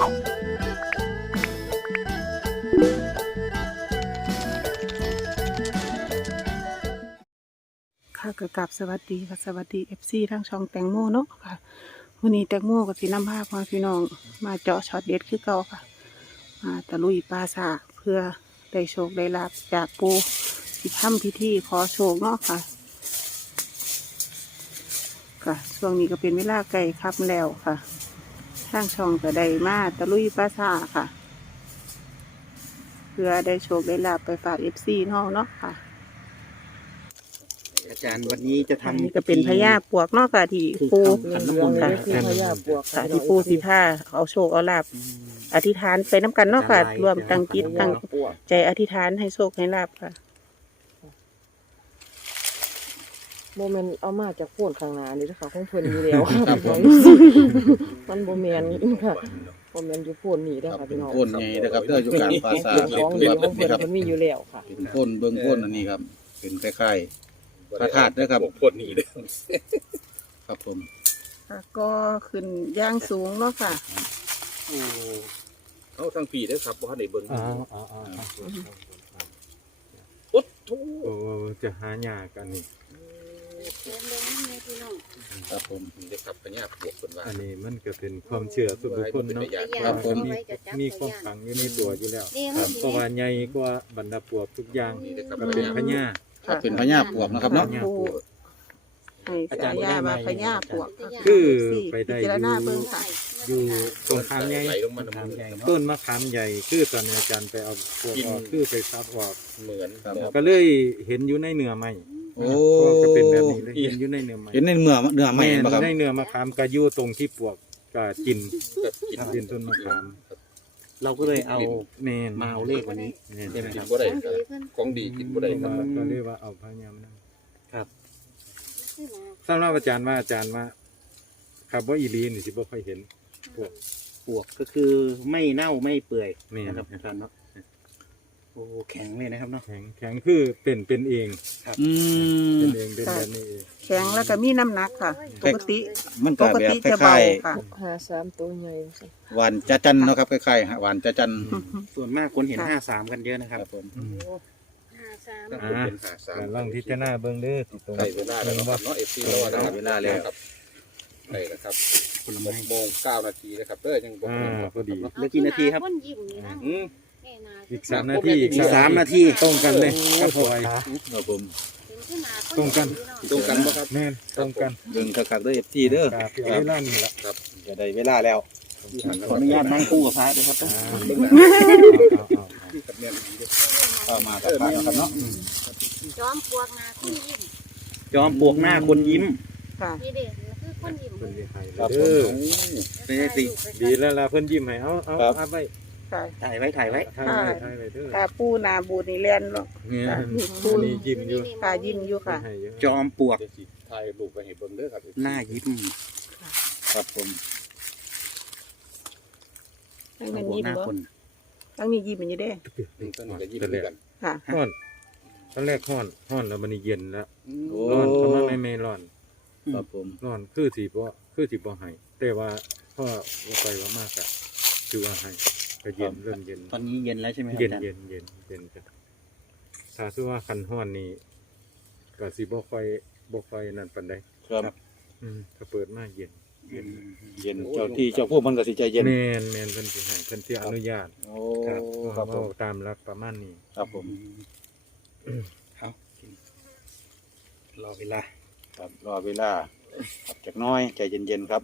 ค่ะก็กลับสวัสดีค่ะสวัสดีเอฟซีทั้งช่องแตงโมเนาะค่ะวันนี้แตงโมกับสีน้ำภาพมาพี่น้องมาเจาะช็อตเด็ดคือเก่าค่ะ มาตะลุยปลาสาเพื่อได้โชคได้ลาบจากปูที่ทำพิธีขอโชคเนาะค่ะค่ะช่วงนี้ก็เป็นเวลาไก่ครับแล้วค่ะ ทางช่องก็ได้มาตะลุยปลาสากค่ะ เพื่อได้โชคได้ลาบไปฝากเอฟซีน้องเนาะค่ะ อาจารย์วันนี้จะอันทำนี้ก็เป็นพญาปวกเนอกจากที่ปูขันน้ำมนต์ค่ะคือพญาปวกค่ะที่ปูสีผ้าเอาโชคเอาลาบอธิษฐานไปน้ำกันเนาะค่ะ รวมตั้งจิตตั้งใจอธิษฐานให้โชคให้ลาบค่ะ โมเมนเอามาจากโพ่นข้างหน้านี่นะคะของเพิ่นอยู่แล้วครับผมมันโมเมนค่ะโมเมนอยู่โพ่นนี่เด้อครัค่ะบเป็พี่นน้องโคนไงนะครับเด้ออยู่กลางปราสาทเป็นของเป็ดีนของนี่เพิ่นครับเพิ่นมีอยู่แล้วค่ะ เป็นโคนเบื้องโคนอันนี้ครับ เป็นคล้ายๆพระธาตุนะครับ พ่นนี่เลยครับผมค่ะก็ขึ้นย่างสูงเนาะค่ะ เขาทั้งปีได้อครับว่าในเบิ้งอ๋ออ๋ออ๋อโอ๊ตทูโอ้จะหายากอันนี้ ครับผมนี่ได้ครับพญาปวกเป็นว่าอันนี้มันก็เป็นความเชื่อส่วนบุคคลเนาะครับผมมีมีความฝังอยู่ในตัวอยู่แล้วนี่ครับเพราะว่าใหญ่กว่าบรรดาปวกทุกอย่างนี่ได้ครับก็เป็นพญาครับเป็นพญาปวกนะครับเนาะพญาปวกให้สายามาพญาปวกค่ะคือไปได้พิจารณาอยู่เบิ่งค่ะอยู่ตรงทางใหญ่ไหลลงมาน้ำมือต้นมะขามใหญ่คือตอนนี้อาจารย์ไปเอาปวกออกคือไปซับออกเหมือนครับก็เลยเห็นอยู่ในเนื้อไม้ โอ้ก็เป็นแบบนี้เลยเห็นอยู่ในเนื้อไม้เห็นในเนื้อเนื้อไหมแม่นปะครับในเนื้อมะขามก็อยู่ตรงที่ปวกก็กินแบบกินกินต้นมะขามเราก็เลยเอาแม่นมาเอาเลขวันนี้แม่นใช่ไหมกิคนรับ บ่ได้ครับของดีกินบ่ได้ก็ครับก็เรียกว่าเอาพยายามนั่งครับ สำหรับอาจารย์ว่าอาจารย์ว่าครับว่าอีหลีนี่สิบ่ค่อยเห็นพวกปวกก็คือไม่เน่าไม่เปื่อยแม่น นะครับอาจารย์เนาะ โอ้แข็งเลยนะครับเนาะ แข็งแข็งคือเป็นเป็นเองอืม เป็นเองเป็นแบบนี้เองแข็งแล้วก็มีน้ำหนักค่ะ ปกติ มันปก็กแบบติคจะเบาล้ายค่ะ หาสามตัวใหญ่สิๆหวานจะจันเนาะครับคล้ายๆฮะหวานจะจันส่วนมากคนเห็นค่ะ ห้าสามกันเยอะนะคครัรับบผมอืมถ้าคนเป็นหาสามก็ลองพิจารณาเบิ่งเด้อสิตรงใส่เวลาแล้วเนาะครับเนาะเอฟซีรอนะครับเวลาแล้วครับใช่แล้วครับผลหไม้ กโมงเก้านาทีนะครับเด้อยังบ่อ่าพอดี เหลือกี่นาทีครับอืม อีกสามนาทีอีกอีกสามนาทีตรงกันเลยครับพอไว้ครับผม ตรงกัน ตรงกันบ่ครับแม่นตรงกันเบิ่งคักๆเด้อ FT เด้อครับเอาเวลานี่ละจะได้เวลาแล้วขออนุญาตนั่งคู่กับพระด้วยครับอ่าเบิ่งนะเอาเอาเอาที่กับเนี่ยดีเด้อก็มากับพระนะครับเนาะจอมปลวกนาคุณยิ้มจอมปลวกหน้าคนยิ้มค่ะนี่เด็กคือคนยิ้มเพิ่นสิให้ครับผเด้อมไม่ได้สิดีแล้วล่ะเพิ่นยิ้มให้เอาเอาครับเอาไว้ ค่ะถ่ายไว้ถ่ายไว้ถ่ายไว้ถ่ายไว้เด้อถ้าปูนาบูดนี่เล่นเนาะเนี่ยค่ะปูนี่ยิ้มอยู่ค่ะยิ้มอยู่ค่ะ ให้เยอะจอมปลวกเดี๋ยวสิถ่ายรูปไปให้เบิ่งเด้อครับหน้ายิ้มครับผมทั้งนั้นปลวกยิ้มหน้าบ่คนทั้งนี้ยิ้มอยู่เด้ นี่ต้นก็ยิ้มเหมือนกันค่ะ ฮ้อนตอนแรกฮ้อนฮ้อนแล้วมันนี่เย็นแล้วโอ้ ร้อนประมาณไม่ไม่ร้อนครับผม ร้อนคือสิบ่คือสิบ่ให้แต่ว่าพ่อว่าไปว่ามากอะคือว่าให้ ก็เย็นเริ่มเย็น ตอนนี้เย็นแล้วใช่ไหมครับเย็นอาจารย์เย็นเย็นเย็นจ้ะถ้าคือว่าคันฮ้อนนี่ก็สิบ่ค่อยบ่ค่อยนั่นปานใดครับอืมถ้าเปิดมาเย็นอืมเย็นเจ้าที่เจ้าผู้มันก็สิใจเย็นแม่นแม่นเพิ่นสิให้เพิ่นสิอนุญาตโอ้ครับครับผเว้ามตามหลักประมาณนี้ครับผมเอารอเวลาครับรอเวลาครับจากหน้อยใจเย็นๆครับ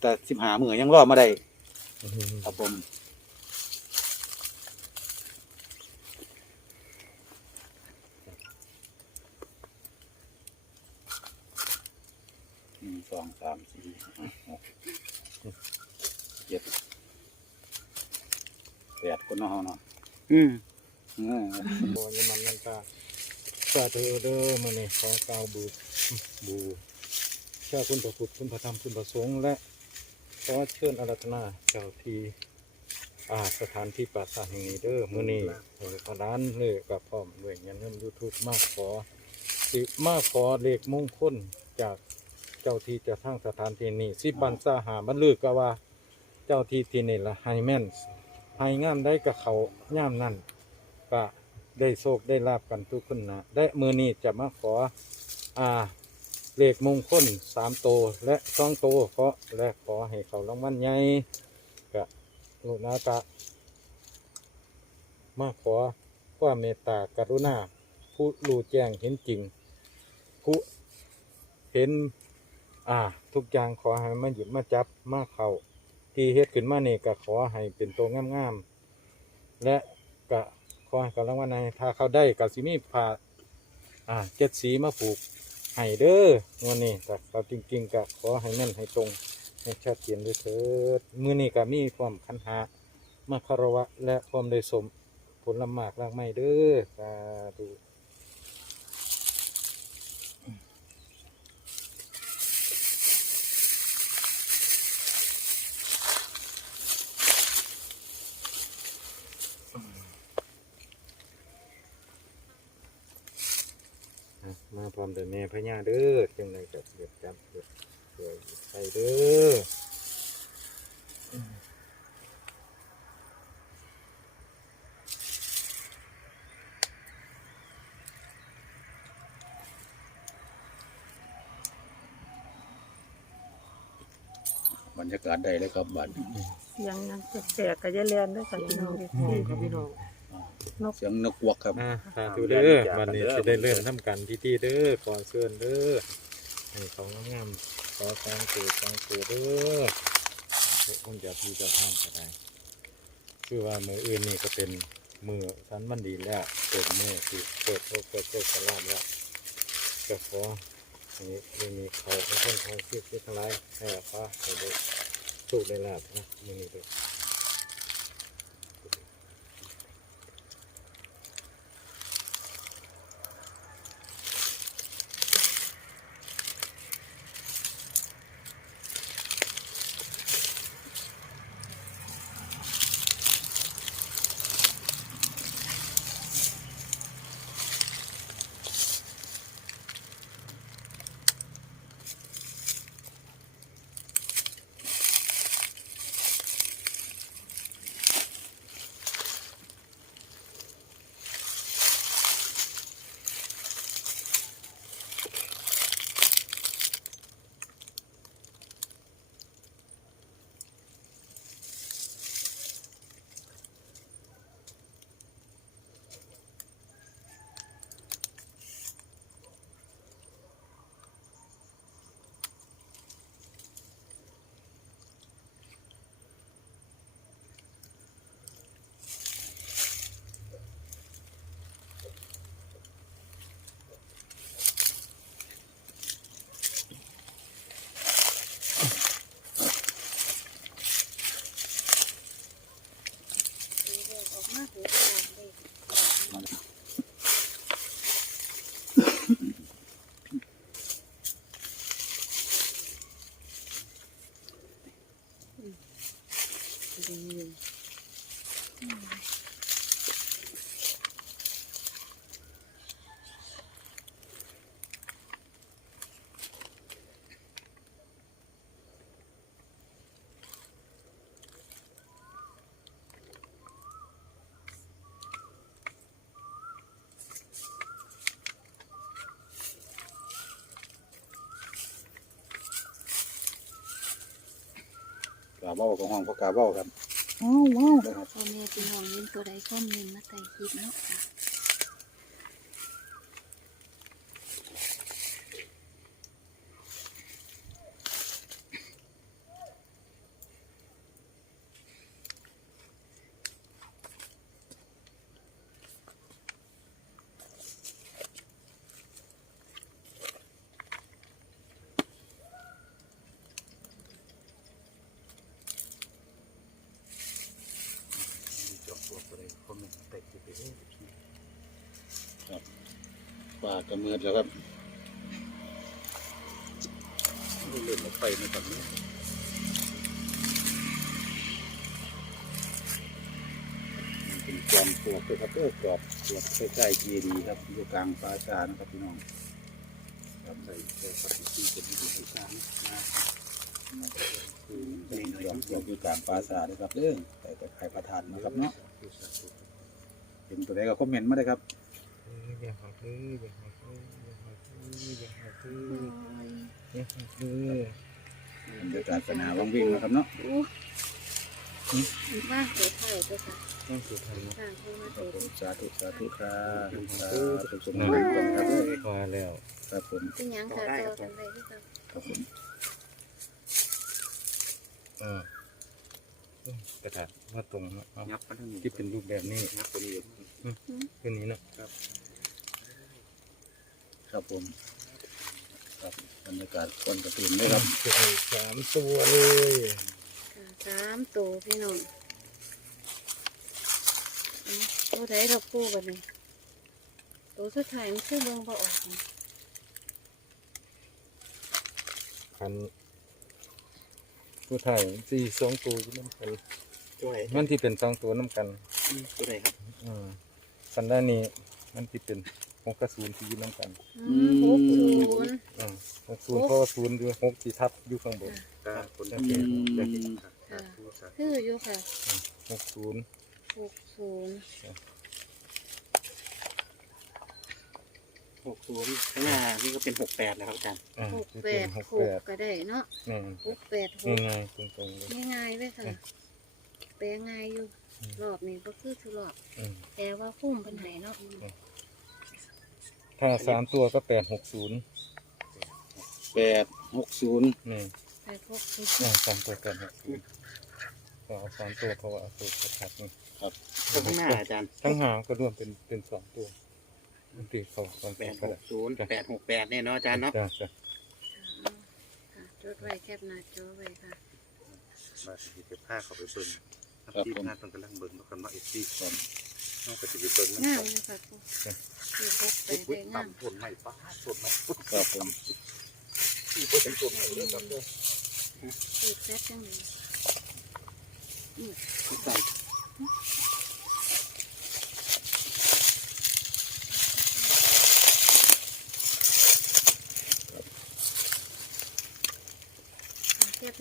แต่สิบหามือยังรอมาได้ครับผม นึ่งสองสามสี่ห้าหกเจ็ดแปดคนเนาะเฮาเนาะอืมเออบ่ยมันนั่นตาสาธุเด้อมื้อนี้ขอกล่าวบูบูเจ้าคุณพระพุทธคุณพระธรรมคุณพระสงฆ์และขอเชิญอารัธนาเจ้าที่อาสถานที่ปราสาทแห่งนี้เด้อมื้อนี้เออพระร้านเลยกับพร้อมด้วยเงินเงิน YouTube มาขอสิมาขอเลขมงคลจากเจ้าที่เจะทางสถานที่นี้สิบันสาหามันลือกก็ว่า เจ้าที่ที่นี่ละให้แมนให้งามได้กับเขาย่ามนั่นก็ได้โชคได้ลาบกันทุกคนนะและมือนี้จะมาขออ่าเลขมงคลสามโตวและสองโตวเพราะและขอให้เขารางวัลใหญ่กะลูกนากะมาขอความเมตตากรุณาผู้รู้แจ้งเห็นจริงผู้เห็น อ่า ทุกอย่างขอให้มาหยิบมาจับมาเขาที่เฮ็ดขึ้นมาเนี่ก็ขอให้เป็นตัวงามๆและก็ขอให้เขารางวัลในถ้าเขาได้ก็สิมีผ่าอ่าเจ็ดสีมาผูกให้เด้อวันนี้แต่เขาจริงๆก็ขอให้แม่นให้ตรงให้ชัดเจนด้วยเถิดมือนี้ก็มีความคันหามาคารวะและความได้สมผลลำมากลากไม้เด้อสาธุ พร้อมแต่แม่พญาเด้อจังไรกับเดือดจับเดือดเดือดใส่เด้ออ啊บรรยากาศได้เลยครับบัดเสียงยังแปลกๆก็จะเลียนด้วยค่ะพี่น้องห้องครับพี่น้อง เสียงนกวักครับ อะสาธุเด้อวันนี้จะได้เริ่มทำการพิธีเด้อขอเชิญเด้อให้เขางามๆขอสร้างตัวสร้างตัวเด้อพระองค์จะพี่เจะทางก็ได้คือว่ามืออื่นนี่ก็เป็นมือสันมันดีแล้วเปิดมือที่เปิดโชคเปิดโชคกระลาบแล้วก็ขอให้ได้มีเขาเป็นคนทางที่ที่ทั้งหลายให้ฟ้าให้ได้โชคได้ลาบนะมือนี้เด้ออ เบ้าของห้องพระกาเบ้าครับว้าวว้าว พ่อแม่พี่น้องเห็นตัวใดคอมเมนต์มาใต้คลิปเนาะค่ะ ป่ากระเมือดแล้วครับเล่นมาไปในตอนนี้เป็นจอมปลวกด้วยครับเออกรอบปลวกใกล้ๆเจดีย์ครับอยู่กลางป่าชานะครับพี่น้องครับใส่ใส่ปฏิทินเป็นวิธีการนะนี่ยอมยอมอยู่กลางปราสาทนะครับเด้อแต่แต่ใครประทานนะครับเนาะเห็นตัวใดก็คอมเมนต์มาได้ครับ อย่าหักเด้ออย่าหักเด้ออย่าหักเด้ออย่าหักเด้ออย่าหักเด้อบรรยากาศสนามว่างวิ่งนะครับเนาะอู้บ้านเกิดไทยด้วยค่ะต้องสุดท้ายนะทางเข้ามาครัเกิบดผมสาธุสาธุครับสาธุสมบูรณ์ครับเด้อมาแล้วครับผมเป็นหยังค่ะต่อกันไปที่กันครับผมอ่าเอ้ยกระดาษว่าตรงนะเอายับมาทางนี้ที่เป็นรูปแบบนี้ยับตัวนี้คือนี้เนาะ ครับผม ครับบรรยากาศคนกระตุ้นด้วยครับจะให้สามตัวเลยค่ะสามตัวพี่น้องเอาตัวไหนเราปูกันเลยตัวสุดท้ายมันคือเบิ่งบ่ออกนะคันผู้ไทยสี่สองตัวอยู่น้ำกันตัวไหนมันที่เป็นสองตัวน้ำกันตัวไหนครับอืมสันด้านนี้มันที่เป็น หกกระศูนย์ที่อยู่น้ำกันอืมหกศูนย์อืมหกศูนย์เพราะว่าศูนย์อยู่หกที่ทับอยู่ข้างบนก็คนโอที่เคค่ะคืออยู่ค่ะหกศูนย์หกศูนย์หกศูนย์ข้างหน้านี่ก็เป็นหกแปดนะครับอาจารย์อ่าหกที่แปเป็นดหกหแปกดก็ได้เนาะนี่หกแปดหกง่ายๆตรงๆเลย ง่ายๆเลยค่ะอืมแปลง่ายอยู่รอบนี้ก็คือทุกรอบอืมแต่ว่าพุ่มเป็นไหนเนาะ ถ้าสามตัวก็แปดหกศูนย์แปดหกศูนย์นี่แปดหกศูนย์อ่าสามตัวแปดหกศูนย์ก็เอาสามตัวเพราะว่าเอาตัวกระทัดนี่ข้างหน้าอาจารย์ทั้งหางก็รวมเป็นเป็นสองตัวมันตีเขาสองแปตัวดก็หได้กศูนย์แปดหกแปดเนี่ยเนาะอาจารย์เนาะจ้าจ้าค่ะจดไว้แคบหน้าจอไว้ค่ะ มาสิไปผ้าเขาไปเบิ่งทีมงานต้องกำลังเบิ่งมากันว่าเอฟซีก่อน นอกจากจะไปเบิ่งมันงามต้องเลยค่ะปูคือหกแปดปุ๊บได้งาม ต่ำต้นไม้ป้าต้นไม้ครับผมที่บ่เป็นต้นไม้เลยครับเด้อคือแซ่บจังเลยใส่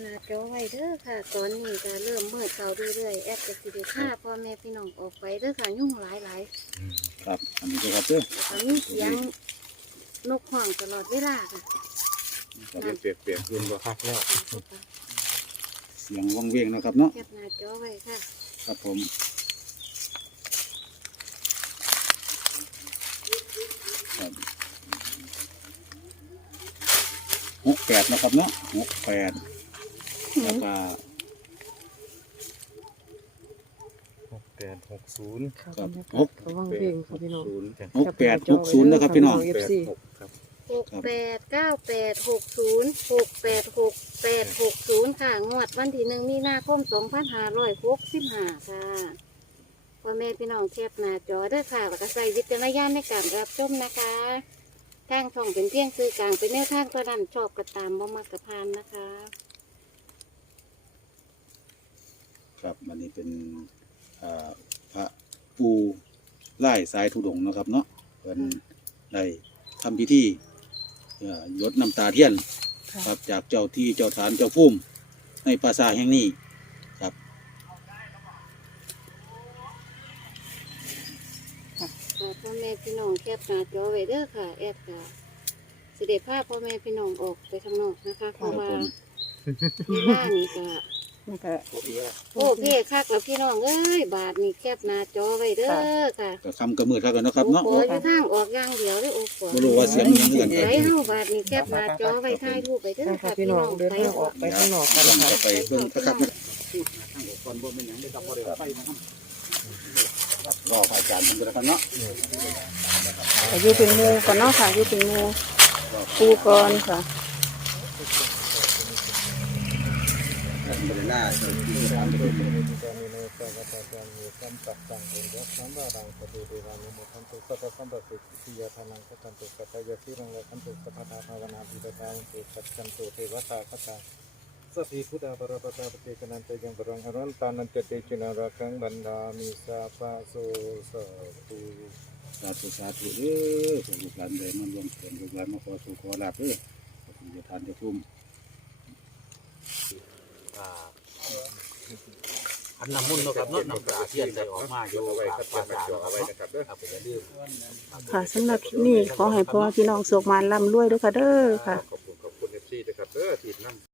หน้าจอไว้เด้อค่ะ ตอนนี้ก็เริ่มมืดเก่าเรื่อยๆแอดจะสิเดค่าพ่อแม่พี่น้องออกไปเด้อค่ะยุ่งหลายหลายครับอันนี้ก็ครับเด้อๆแล้วก็มีเสียงนกห่วงตลอดเวลาค่ะครับเปรียบเปรียบเย็นบ่คักแล้วเสียงว่างเวียงนะครับเนาะแคบหน้าจอไว้ค่ะ ครับผมครับหกแปดนะครับเนาะหกแปด แล้วก็หกแปดหกศูนย์ครับหกระวังเพลงค่ะพี่น้อง ศูนย์หกแปดหกศูนย์นะครับพี่น้องเอฟแปดซีหกครับหกแปดเก้าแปดหกศูนย์หกแปดหกแปดหกศูนย์ค่ะ งวดวันที่หนึ่งมีนาคมสองพันห้าร้อยหกสิบห้าค่ะพ่อแม่พี่น้องเทียบหน้าจอเด้อค่ะ แล้วก็ใส่วิจารณญาณในการรับชมนะคะทางช่องเป็นเพียงสื่อกลางเป็นแนวทางตัวนั้นชอบกระตามบ่มากระพานนะคะ ครับอันนี้เป็นอ่าพระปูไล่สายธุดงค์เนาะครับเนาะเป็นได้ทำพิธีเอ่อยดน้ำตาเทียนครับจากเจ้าที่เจ้าฐานเจ้าพุ่มในปราสาทแห่งนี้ครับค่ะพ่อแม่พี่น้องเทียบหน้าจอไว้เด้อค่ะ แอดค่ะสิเด็พาพ่อแม่พี่น้องออกไปข้างนอกนะคะเพราะว่าเวลานี่ก็มั นก็ โอ้เพ่คักแล้วพี่น้องเอ้ยบาทนี่แคบหน้าจอไว้เด้อค่ะก็คำกระมือเท่ากันเนาะครับเนาะโอ้โหอยู่ทางออกอย่างเดียวเลยโอ้โหบ่รู้ว่าเสียงยังเงินไหนเฮาบาทนี่แคบหน้าจอไว้ถ่ายรูปไปเด้อค่ะค่ะพี่พี่น้น้อองงเดินทางออกไปข้างนอกกันกำลังนะคะจะไปเบิ่งประคับนะตอนบนเป็นอย่างนี้ครับพอได้ไปนะครับรอพระอาจารย์มันก็แล้วกันเนาะอายุเป็นหมูก่อนเนาะค่ะอายุเป็นหมูปูก่อนค่ะ บริล่าเจ้าที่เจ้าฐานเจ้าพุ่มสัพพิพุทธาปรปตาปฏิกนันเตยังปรังอรันตานันเตเตจินารักังบันดามิสาปะโสสะตุสาธุสาธุเด้อส่วนลูกหลานเลยมันรวมเสียงลูกหลานมาขอสู่ขอลาบเด้อจ้าที่เจ้าฐานจ้าพุ่ม อ่าอันน้ำมุนต์เนาะครับเนาะน้ำตาเทียนได้ออกมาอยู่เอาไว้ปาครับกปราสาทเอาเนาะครับไว้เนาะนะครับเด้อครับผมอย่าลืมค่ะสำหรับคลิปนี้ขอให้พ่อพี่น้องโศกมานร่ำรวยด้วยค่ะเด้อค่ะ ขอบคุณขอบคุณเอฟซีนะครับเด้อที่นำ